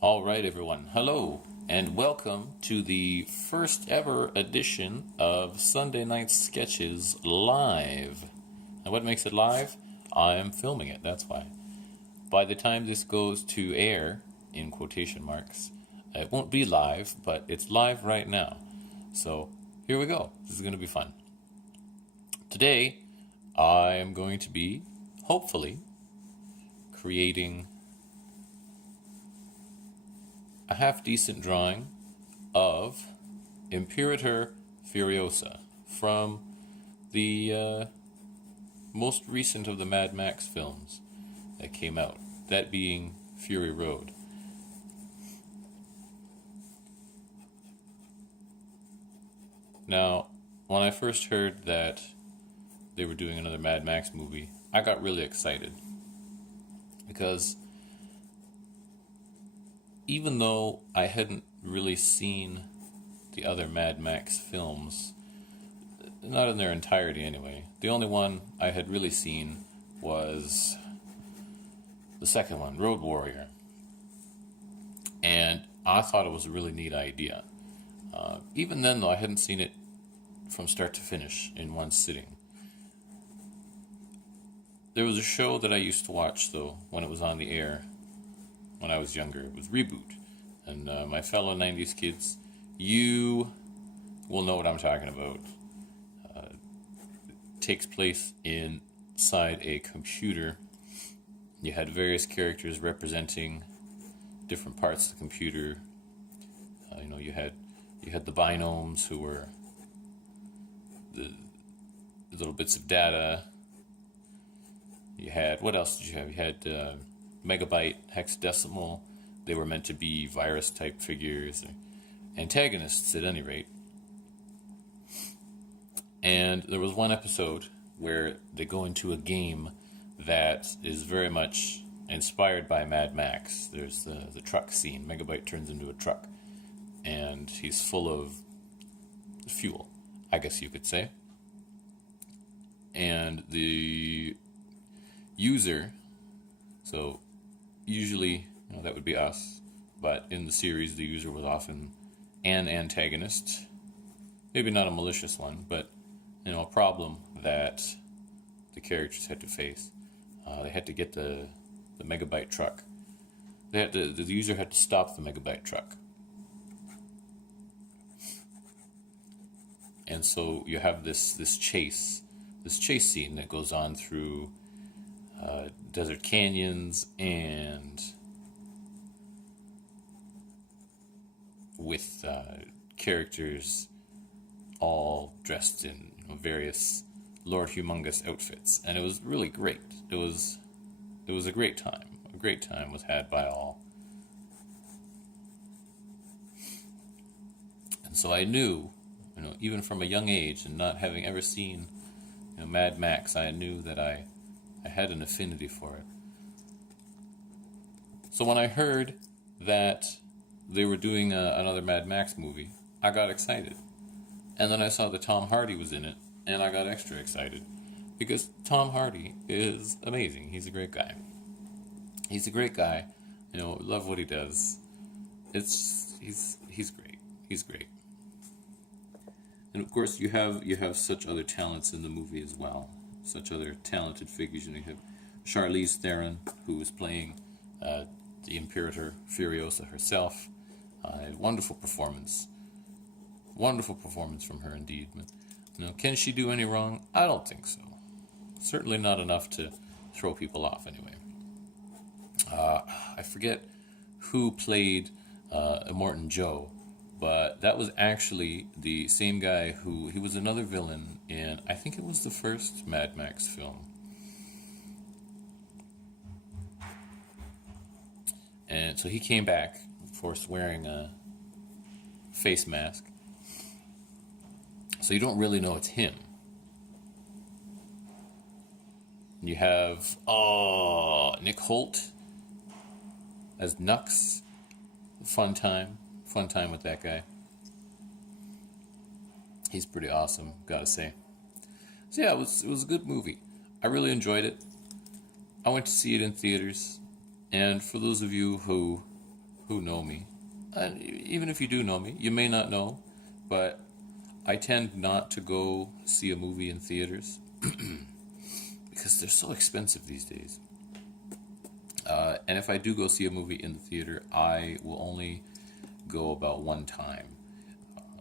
All right, everyone. Hello, and welcome to the first ever edition of Sunday Night Sketches Live. And what makes it live? I am filming it, that's why. By the time this goes to air, in quotation marks, it won't be live, but it's live right now. So, here we go. This is going to be fun. Today, I am going to be, hopefully, creating a half-decent drawing of Imperator Furiosa from the most recent of the Mad Max films that came out, that being Fury Road. Now, when I first heard that they were doing another Mad Max movie, I got really excited because even though I hadn't really seen the other Mad Max films, not in their entirety anyway, the only one I had really seen was the second one, Road Warrior. And I thought it was a really neat idea. Even then, though, I hadn't seen it from start to finish in one sitting. There was a show that I used to watch, though, when it was on the air when I was younger. It was Reboot. And my fellow 90s kids, you will know what I'm talking about. It takes place inside a computer. You had various characters representing different parts of the computer. You had the binomes, who were the little bits of data. You had, what else did you have? You had megabyte, hexadecimal. They were meant to be virus-type figures, or antagonists at any rate. And there was one episode where they go into a game that is very much inspired by Mad Max. There's the truck scene. Megabyte turns into a truck, and he's full of fuel, I guess you could say. And the user, so usually that would be us, but in the series the user was often an antagonist, maybe not a malicious one, but a problem that the characters had to face. They had to get the megabyte truck. The user had to stop the megabyte truck. And so you have this chase scene that goes on through desert canyons, and with characters all dressed in various Lord Humongous outfits, and it was really great. It was a great time. A great time was had by all. And so I knew, even from a young age, and not having ever seen Mad Max, I knew that I had an affinity for it. So when I heard that they were doing another Mad Max movie, I got excited. And then I saw that Tom Hardy was in it, and I got extra excited. Because Tom Hardy is amazing. He's a great guy. Love what he does. He's great. He's great. And of course, you have such other talents in the movie as well. Such other talented figures. You have Charlize Theron, who is playing the Imperator Furiosa herself. Wonderful performance from her indeed. But, can she do any wrong? I don't think so. Certainly not enough to throw people off anyway. I forget who played Immortan Joe, but that was actually the same guy he was another villain in, I think it was the first Mad Max film. And so he came back, of course, wearing a face mask. So you don't really know it's him. You have, Nick Holt as Nux. Fun time with that guy. He's pretty awesome, gotta say. So yeah, it was a good movie. I really enjoyed it. I went to see it in theaters. And for those of you who who know me, and even if you do know me, you may not know, but I tend not to go see a movie in theaters because they're so expensive these days. And if I do go see a movie in the theater, I will only go about one time.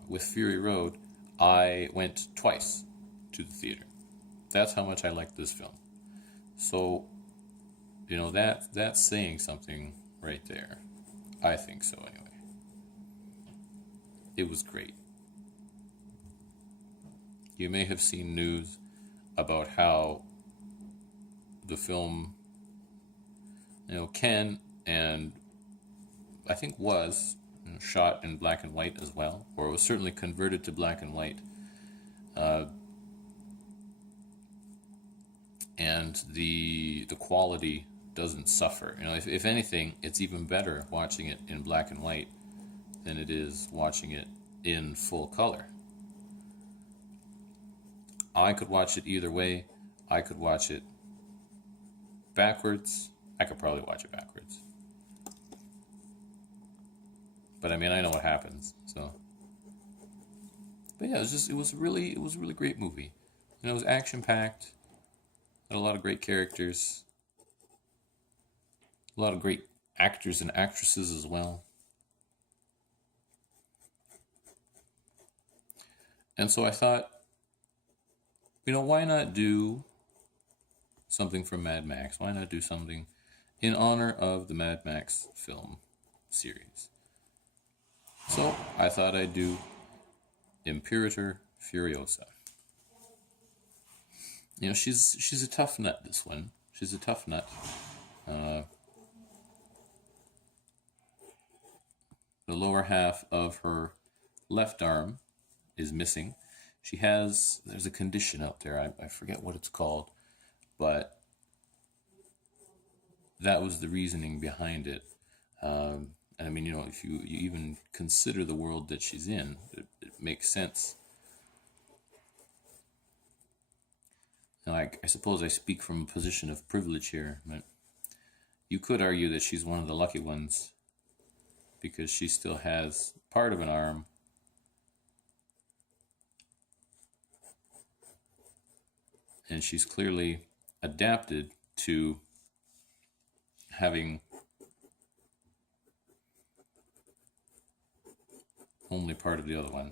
With Fury Road, I went twice to the theater. That's how much I liked this film. So, that's saying something right there. I think so, anyway. It was great. You may have seen news about how the film, can and I think was shot in black and white as well, or it was certainly converted to black and white. And the quality doesn't suffer. If anything, it's even better watching it in black and white than it is watching it in full color. I could watch it either way. I could watch it backwards. I could probably watch it backwards. But I know what happens. So, but yeah, it was a really great movie. It was action packed. Had a lot of great characters. A lot of great actors and actresses as well. And so I thought, why not do something from Mad Max? Why not do something in honor of the Mad Max film series? So I thought I'd do Imperator Furiosa. She's a tough nut, this one. She's a tough nut. The lower half of her left arm is missing. There's a condition out there, I forget what it's called, but that was the reasoning behind it. And if you even consider the world that she's in, it makes sense. I suppose I speak from a position of privilege here, but you could argue that she's one of the lucky ones because she still has part of an arm and she's clearly adapted to having only part of the other one.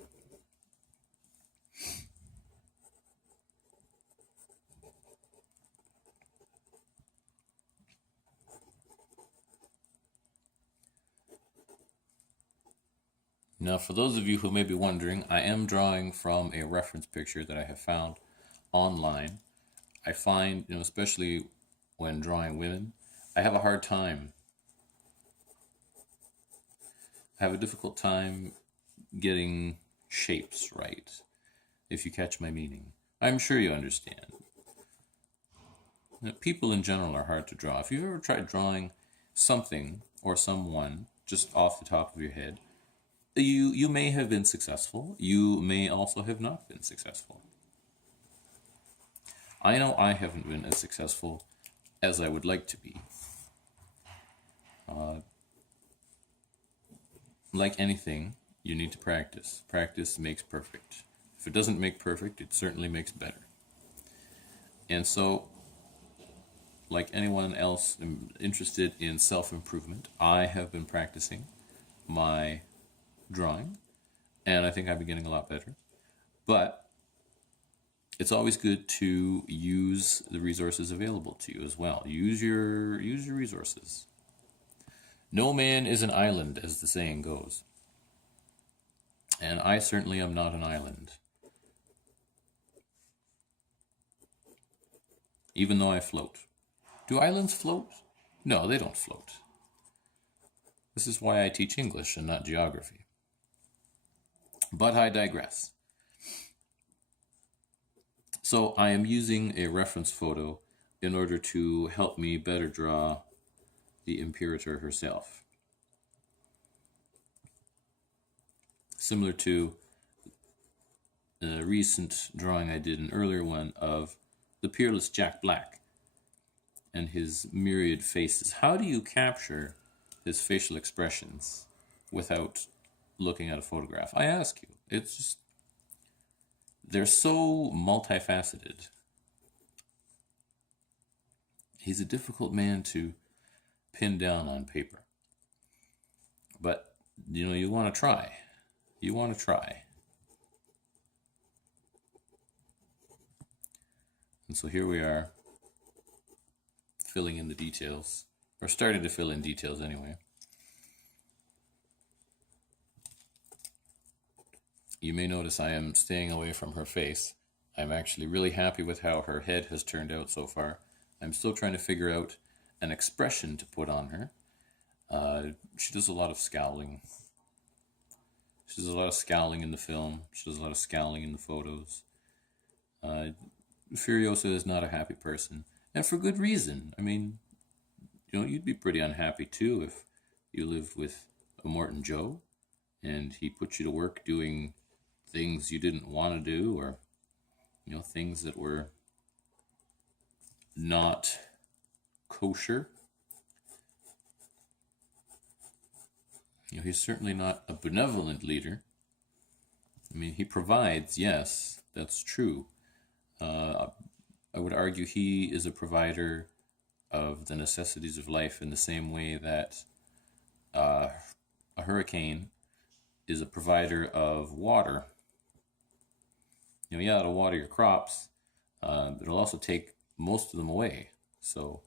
Now, for those of you who may be wondering, I am drawing from a reference picture that I have found online. I find, especially when drawing women, I have a hard time. I have a difficult time getting shapes right, if you catch my meaning. I'm sure you understand. People in general are hard to draw. If you've ever tried drawing something or someone just off the top of your head, you may have been successful. You may also have not been successful. I know I haven't been as successful as I would like to be. Like anything, you need to practice. Practice makes perfect. If it doesn't make perfect, it certainly makes better. And so, like anyone else interested in self-improvement, I have been practicing my drawing, and I think I've been getting a lot better. But it's always good to use the resources available to you as well. Use your resources. No man is an island, as the saying goes. And I certainly am not an island. Even though I float. Do islands float? No, they don't float. This is why I teach English and not geography. But I digress. So I am using a reference photo in order to help me better draw the Imperator herself. Similar to a recent drawing I did, an earlier one, of the peerless Jack Black and his myriad faces. How do you capture his facial expressions without looking at a photograph. I ask you. It's just, they're so multifaceted. He's a difficult man to pin down on paper. But, you want to try. You want to try. And so here we are, filling in the details, or starting to fill in details anyway. You may notice I am staying away from her face. I'm actually really happy with how her head has turned out so far. I'm still trying to figure out an expression to put on her. She does a lot of scowling. She does a lot of scowling in the film. She does a lot of scowling in the photos. Furiosa is not a happy person, and for good reason. I mean, you'd be pretty unhappy too if you lived with a Morton Joe and he put you to work doing things you didn't want to do, or things that were not kosher. He's certainly not a benevolent leader. I mean, he provides, yes, that's true. I would argue he is a provider of the necessities of life in the same way that a hurricane is a provider of water. It'll water your crops, but it'll also take most of them away. So,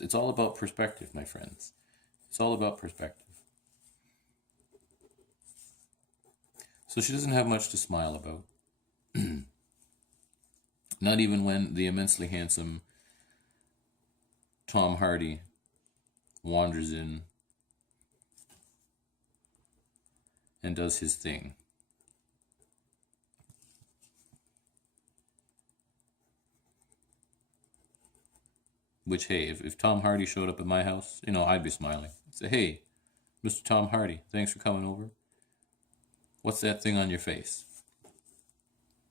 it's all about perspective, my friends. It's all about perspective. So she doesn't have much to smile about. Not even when the immensely handsome Tom Hardy wanders in and does his thing. Which, hey, if Tom Hardy showed up at my house, I'd be smiling. I'd say, hey, Mr. Tom Hardy, thanks for coming over. What's that thing on your face?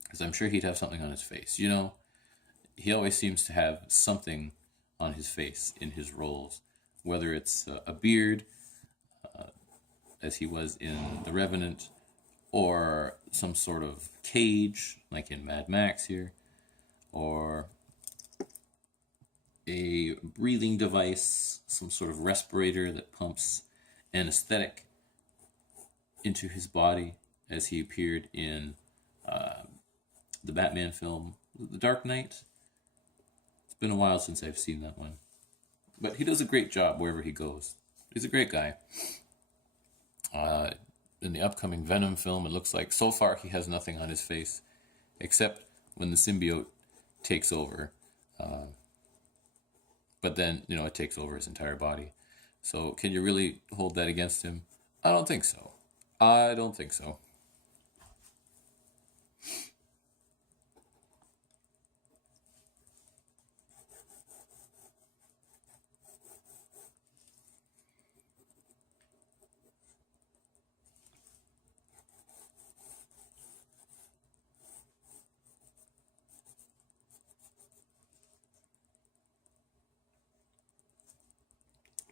Because I'm sure he'd have something on his face. He always seems to have something on his face in his roles, whether it's a beard, as he was in The Revenant, or some sort of cage, like in Mad Max here, or a breathing device, some sort of respirator that pumps anesthetic into his body, as he appeared in the Batman film, The Dark Knight. It's been a while since I've seen that one. But he does a great job wherever he goes. He's a great guy. In the upcoming Venom film, it looks like so far he has nothing on his face, except when the symbiote takes over. But then, it takes over his entire body. So can you really hold that against him? I don't think so.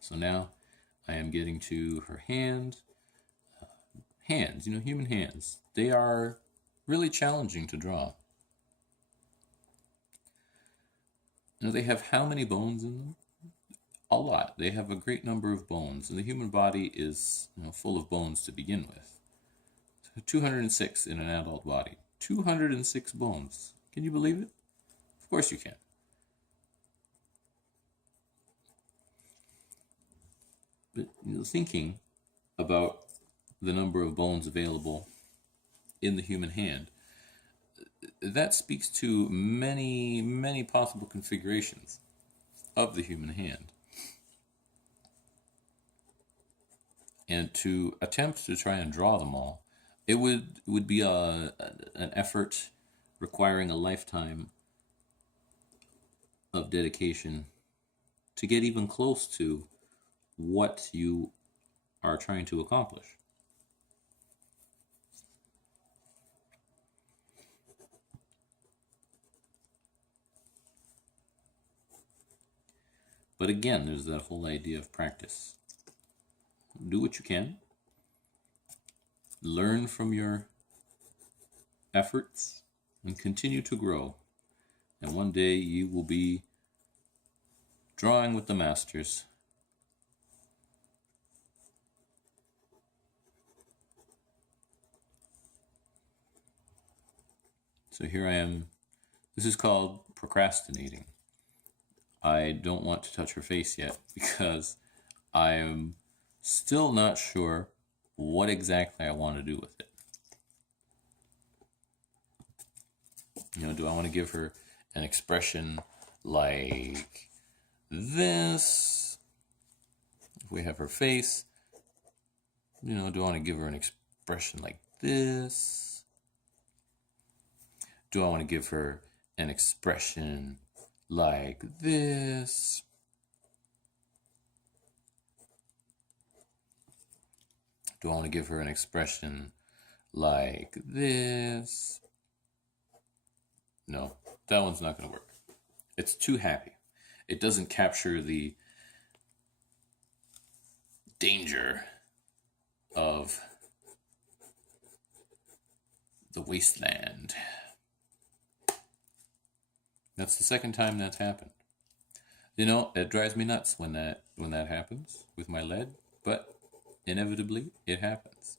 So now I am getting to her hand. Hands, human hands. They are really challenging to draw. They have how many bones in them? A lot. They have a great number of bones, and the human body is full of bones to begin with. 206 in an adult body. 206 bones. Can you believe it? Of course you can. But thinking about the number of bones available in the human hand, that speaks to many, many possible configurations of the human hand. And to attempt to try and draw them all, it would be an effort requiring a lifetime of dedication to get even close to what you are trying to accomplish. But again, there's that whole idea of practice. Do what you can. Learn from your efforts and continue to grow. And one day you will be drawing with the masters. So here I am. This is called procrastinating. I don't want to touch her face yet because I am still not sure what exactly I want to do with it. You know, do I want to give her an expression like this? If we have her face, you know, do I want to give her an expression like this? Do I want to give her an expression like this? Do I want to give her an expression like this? No, that one's not going to work. It's too happy. It doesn't capture the danger of the wasteland. That's the second time that's happened. You know, it drives me nuts when that happens with my lead, but inevitably it happens.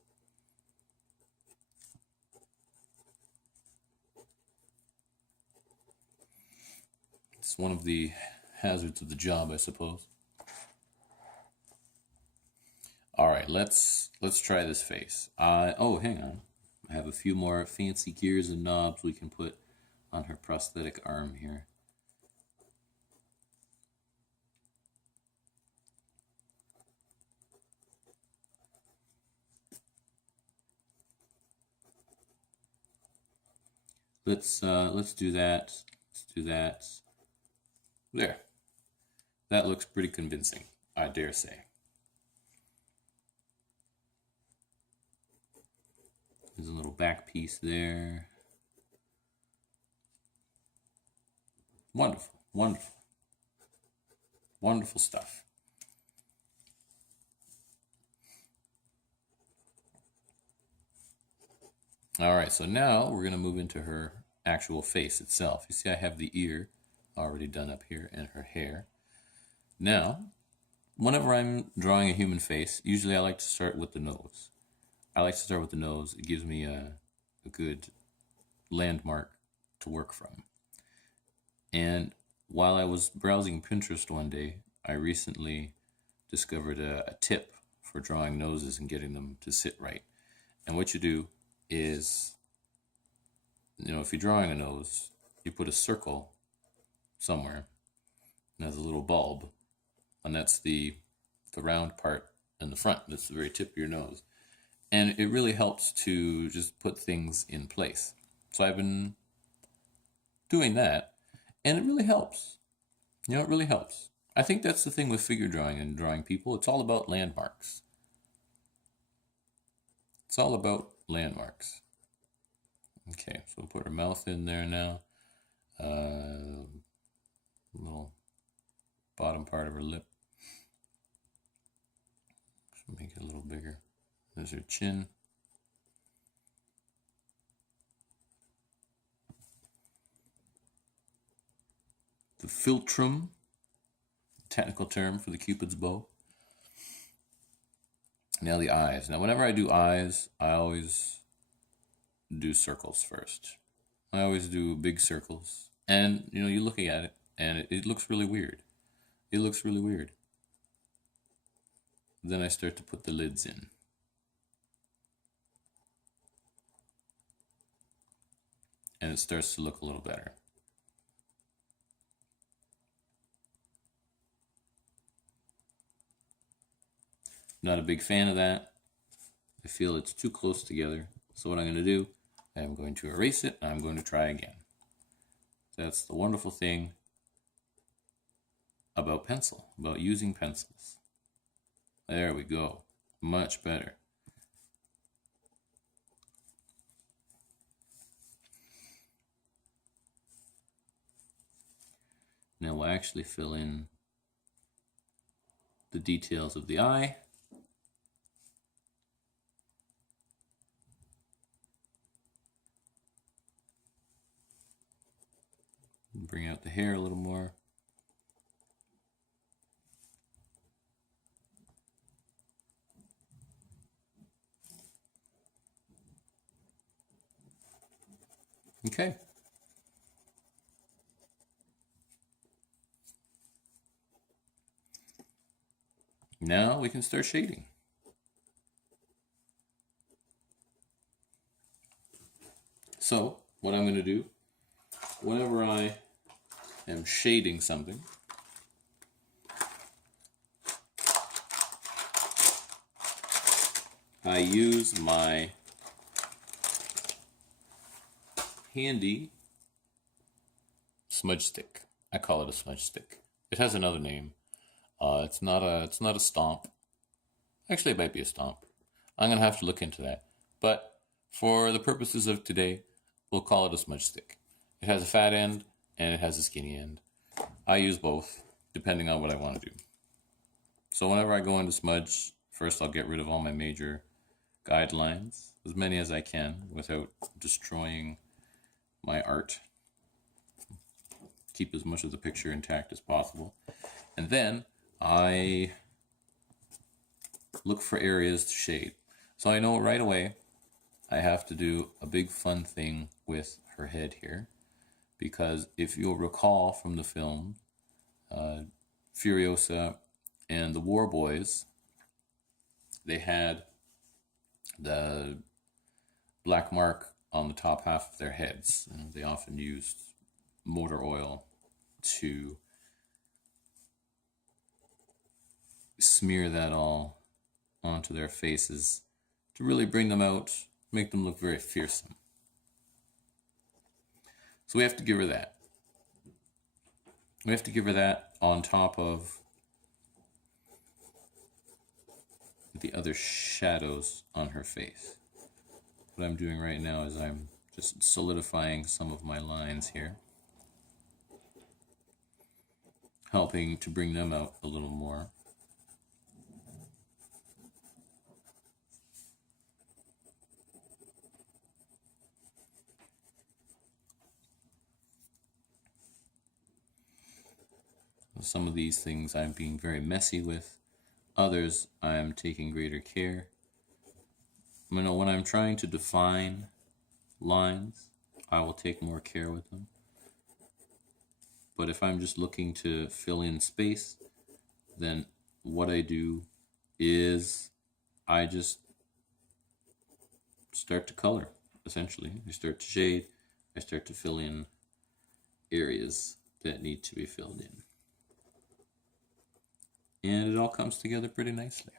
It's one of the hazards of the job, I suppose. All right, let's try this face. Oh, hang on. I have a few more fancy gears and knobs we can put on her prosthetic arm here. Let's do that. Let's do that. There. That looks pretty convincing, I dare say. There's a little back piece there. Wonderful, wonderful. Wonderful stuff. All right, so now we're going to move into her actual face itself. You see I have the ear already done up here and her hair. Now, whenever I'm drawing a human face, usually I like to start with the nose. I like to start with the nose. It gives me a good landmark to work from. And while I was browsing Pinterest one day, I recently discovered a tip for drawing noses and getting them to sit right. And what you do is, you know, if you're drawing a nose, you put a circle somewhere, and there's a little bulb, and that's the round part in the front. That's the very tip of your nose. And it really helps to just put things in place. So I've been doing that, and it really helps. You know, it really helps. I think that's the thing with figure drawing and drawing people. It's all about landmarks. It's all about landmarks. Okay, so we'll put her mouth in there now. Little bottom part of her lip. So make it a little bigger. There's her chin. The philtrum, technical term for the Cupid's bow. Now the eyes. Now whenever I do eyes, I always do circles first. I always do big circles. And, you know, you're looking at it, and it looks really weird. It looks really weird. Then I start to put the lids in. And it starts to look a little better. Not a big fan of that. I feel it's too close together. So what I'm going to do, I'm going to erase it, and I'm going to try again. That's the wonderful thing about pencil, about using pencils. There we go. Much better. Now we'll actually fill in the details of the eye. Bring out the hair a little more. Okay. Now we can start shading. So what I'm going to do, whenever I am shading something, I use my handy smudge stick. I call it a smudge stick. It has another name. It's not a stomp. Actually, it might be a stomp. I'm gonna have to look into that. But for the purposes of today, we'll call it a smudge stick. It has a fat end and it has a skinny end. I use both, depending on what I want to do. So whenever I go into smudge, first I'll get rid of all my major guidelines, as many as I can, without destroying my art. Keep as much of the picture intact as possible. And then I look for areas to shade. So I know right away I have to do a big fun thing with her head here, because if you'll recall from the film, Furiosa and the War Boys, they had the black mark on the top half of their heads. And they often used motor oil to smear that all onto their faces to really bring them out, make them look very fearsome. So we have to give her that. We have to give her that on top of the other shadows on her face. What I'm doing right now is I'm just solidifying some of my lines here, helping to bring them out a little more. Some of these things I'm being very messy with. Others I'm taking greater care. You know, when I'm trying to define lines, I will take more care with them. But if I'm just looking to fill in space, then what I do is I just start to color, essentially. I start to shade, I start to fill in areas that need to be filled in. And it all comes together pretty nicely.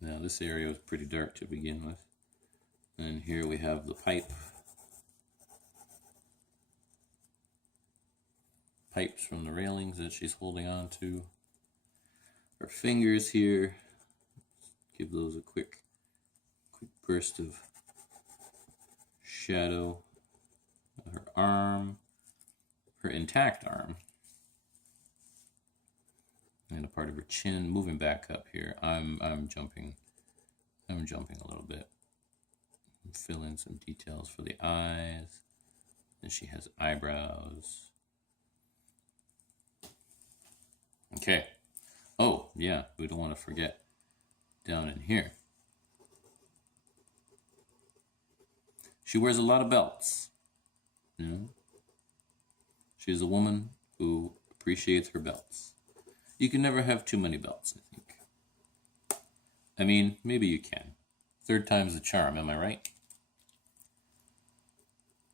Now this area was pretty dark to begin with. And here we have the pipes from the railings that she's holding on to. Her fingers here, give those a quick burst of shadow. Her arm, her intact arm, and a part of her chin. Moving back up here, I'm jumping a little bit. Fill in some details for the eyes. And she has eyebrows. Okay. Oh yeah, we don't want to forget down in here. She wears a lot of belts. You know? She's a woman who appreciates her belts. You can never have too many belts, I think. I mean, maybe you can. Third time's the charm, am I right?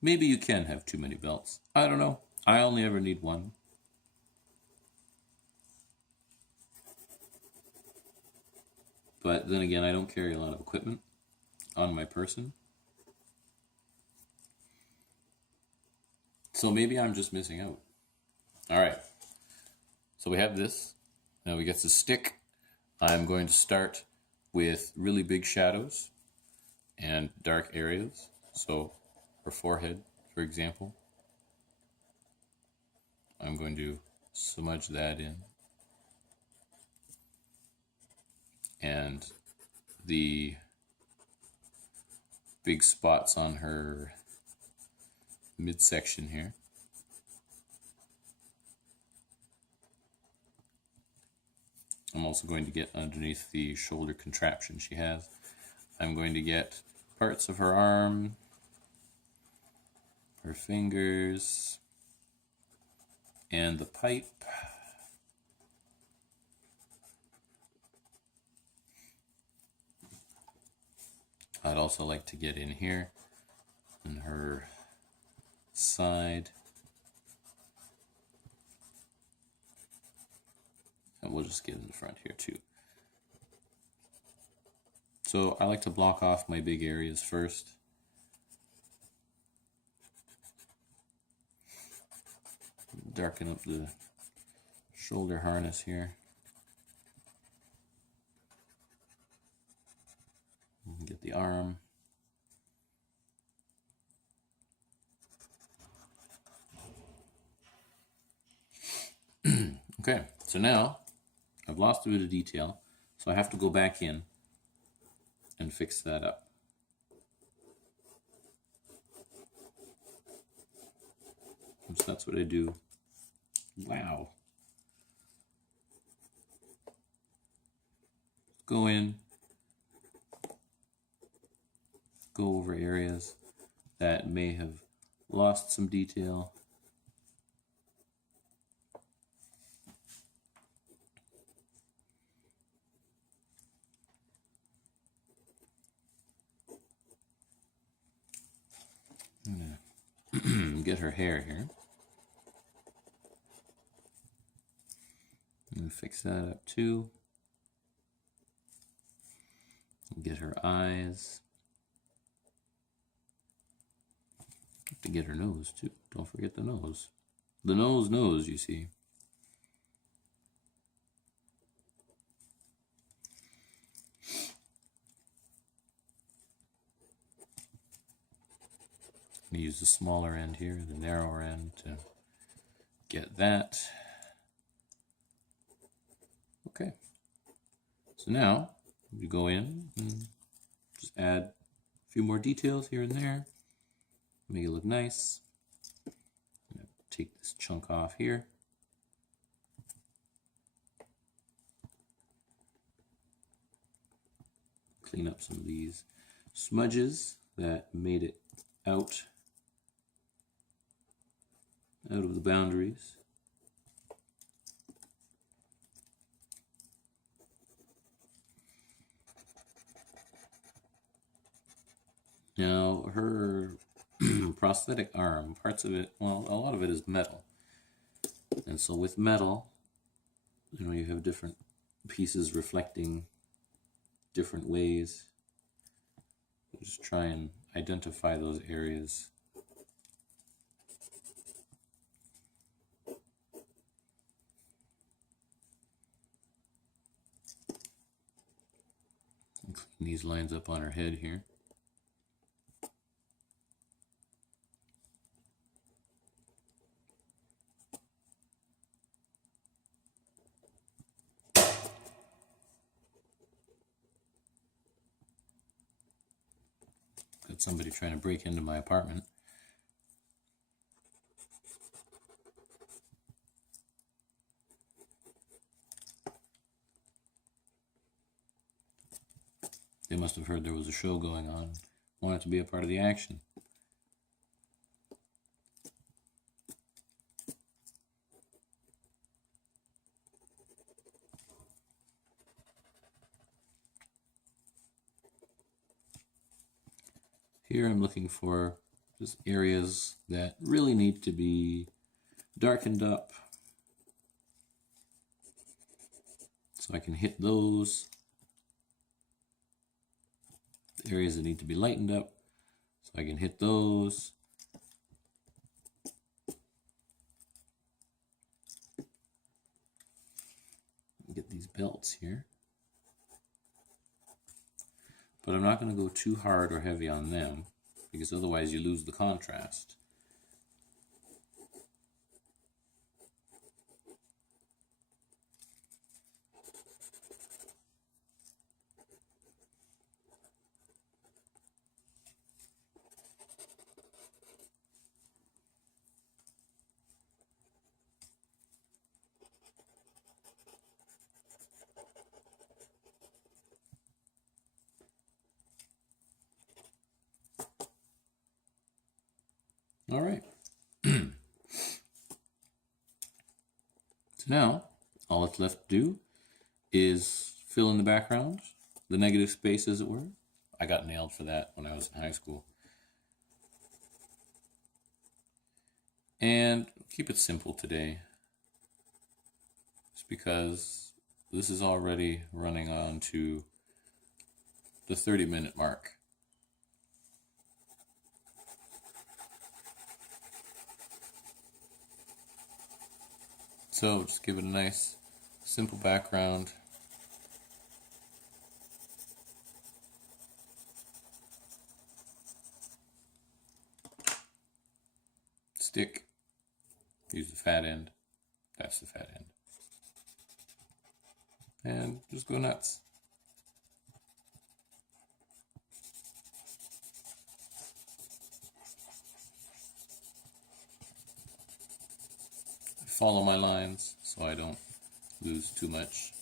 Maybe you can have too many belts. I don't know. I only ever need one. But then again, I don't carry a lot of equipment on my person. So maybe I'm just missing out. Alright. So we have this. Now we get the stick. I'm going to start with really big shadows and dark areas. So her forehead, for example, I'm going to smudge that in. And the big spots on her midsection here. I'm also going to get underneath the shoulder contraption she has. I'm going to get parts of her arm, her fingers, and the pipe. I'd also like to get in here on her side. And we'll just get in the front here too. So I like to block off my big areas first. Darken up the shoulder harness here. Get the arm. Okay, so now I've lost a bit of detail, so I have to go back in and fix that up. So that's what I do. Wow. Go in, go over areas that may have lost some detail. I'm gonna get her hair here. I'm gonna fix that up too. Get her eyes. Have to get her nose too. Don't forget the nose. The nose, you see. I'm gonna use the smaller end here, the narrower end to get that. Okay. So now we go in and just add a few more details here and there. Make it look nice. I'm gonna take this chunk off here. Clean up some of these smudges that made it out of the boundaries. Now her prosthetic arm, parts of it, well, a lot of it is metal. And so with metal, you know, you have different pieces reflecting different ways. Just try and identify those areas. And clean these lines up on her head here. Got somebody trying to break into my apartment. They must have heard there was a show going on, wanted to be a part of the action. Here I'm looking for just areas that really need to be darkened up. So I can hit those. The areas that need to be lightened up. So I can hit those. Get these belts here. but I'm not going to go too hard or heavy on them because otherwise you lose the contrast. All right. So now, all that's left to do is fill in the background, the negative space as it were. I got nailed for that when I was in high school. And keep it simple today, just because this is already running on to the 30-minute mark. So just give it a nice, simple background. Stick. Use the fat end. That's the fat end. And just go nuts. Follow my lines so I don't lose too much.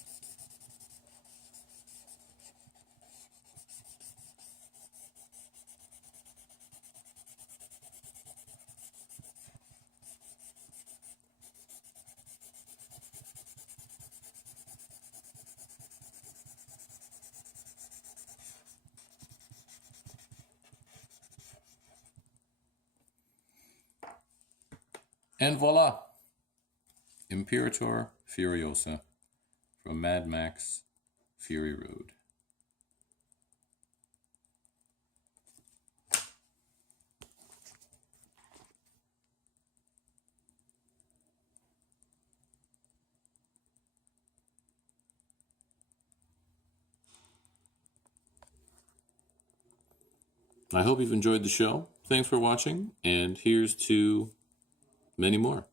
And voila! Imperator Furiosa from Mad Max Fury Road. I hope you've enjoyed the show. Thanks for watching, and here's to many more.